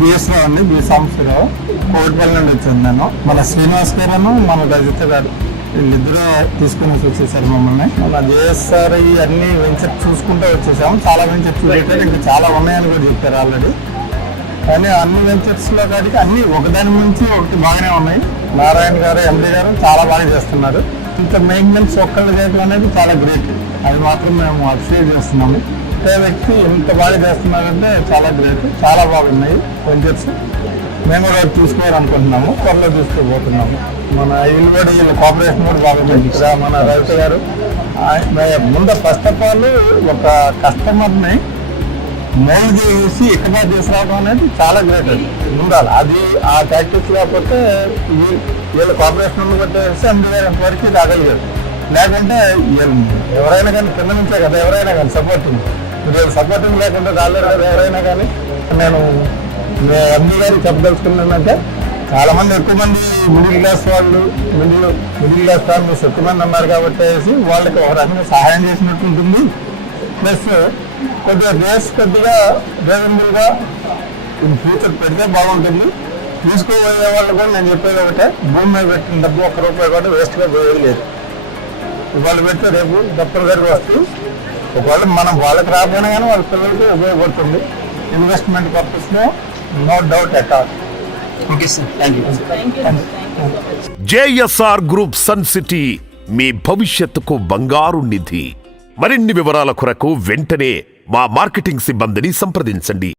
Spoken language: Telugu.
బిఎస్ రావు అండి, బి సాంబశివరావు, కోవిడ్పల్లి నుండి వచ్చాను నేను. మన శ్రీనివాస్ గారు మన రజిత గారు వీళ్ళిద్దరూ తీసుకుని వచ్చేసారు మమ్మల్ని. మన జేఎస్ఆర్ ఈ అన్ని వెంచర్ చూసుకుంటూ వచ్చేసాము. చాలా వెంచర్స్ చూపెట్టారు, ఇంకా చాలా ఉన్నాయని కూడా చెప్పారు ఆల్రెడీ. కానీ అన్ని వెంచర్స్లో కాడికి అన్ని ఒకదాని నుంచి ఒకటి బాగానే ఉన్నాయి. నారాయణ గారు, ఎండి గారు చాలా బాగా చేస్తున్నారు. ఇంత మెయింటెనెన్స్ ఒక్కళ్ళు చేయడం అనేది చాలా గ్రేట్. అది మాత్రం మేము అప్రిషియేట్ చేస్తున్నాము. ఒకే వ్యక్తి ఎంత బాగా చేస్తున్నారంటే చాలా గ్రేట్. చాలా బాగున్నాయి వెంచర్స్. మేము కూడా తీసుకోవాలనుకుంటున్నాము, త్వరలో తీసుకోబోతున్నాము. మన వీళ్ళు కూడా వీళ్ళ కోఆపరేషన్ కూడా బాగుంది. ఇక్కడ మన రవిత గారు ముందు ఫస్ట్ ఆఫ్ ఆల్ ఒక కస్టమర్ని మోల్డ్ చేసి ఇక్కడ తీసుకురావడం అనేది చాలా గ్రేట్. అది ఉండాలి. అది ఆ ప్రాక్టీస్ లేకపోతే వీళ్ళ కోఆపరేషన్ కొట్టేసి ఎంతవరకు రాగలిగారు. లేకుంటే ఎవరైనా కానీ కింద నుంచే కదా ఎవరైనా కానీ సపోర్టింగ్. మీరు సపోర్టింగ్ లేకుండా రాలేరు కదా ఎవరైనా కానీ. నేను ఎండి గారికి చెప్పదలుచుకున్నానంటే చాలా మంది ఎక్కువ మంది మిడిల్ క్లాస్ వాళ్ళు మిడిల్ క్లాస్ ఫ్యామిలీస్ ఎక్కువ మంది ఉన్నారు కాబట్టి వాళ్ళకి ఒక రకంగా సహాయం చేసినట్టు ఉంటుంది. ప్లస్ కొద్దిగా కొద్దిగా రీజనబుల్గా ఇన్ ఫ్యూచర్ పెడితే బాగుంటుంది. తీసుకోబోయే వాళ్ళు కూడా నేను చెప్పేది ఒకటే, భూమి మీద పెట్టిన డబ్బు ₹1 కూడా వేస్ట్గా పోయేది లేదు. ఇవాళ పెడితే రేపు తప్పనిసరిగా వస్తుంది. ఒకవేళ మనం వాళ్ళకి రాకపోయినా కానీ వాళ్ళ పిల్లలకి ఉపయోగపడుతుంది. ఇన్వెస్ట్మెంట్ పర్పస్లో no doubt at all. Okay sir, thank you. JSR group Sun City, మీ భవిష్యత్తుకు బంగారు నిధి. మరిన్ని వివరాల కొరకు వెంటనే మా మార్కెటింగ్ సిబ్బందిని సంప్రదించండి.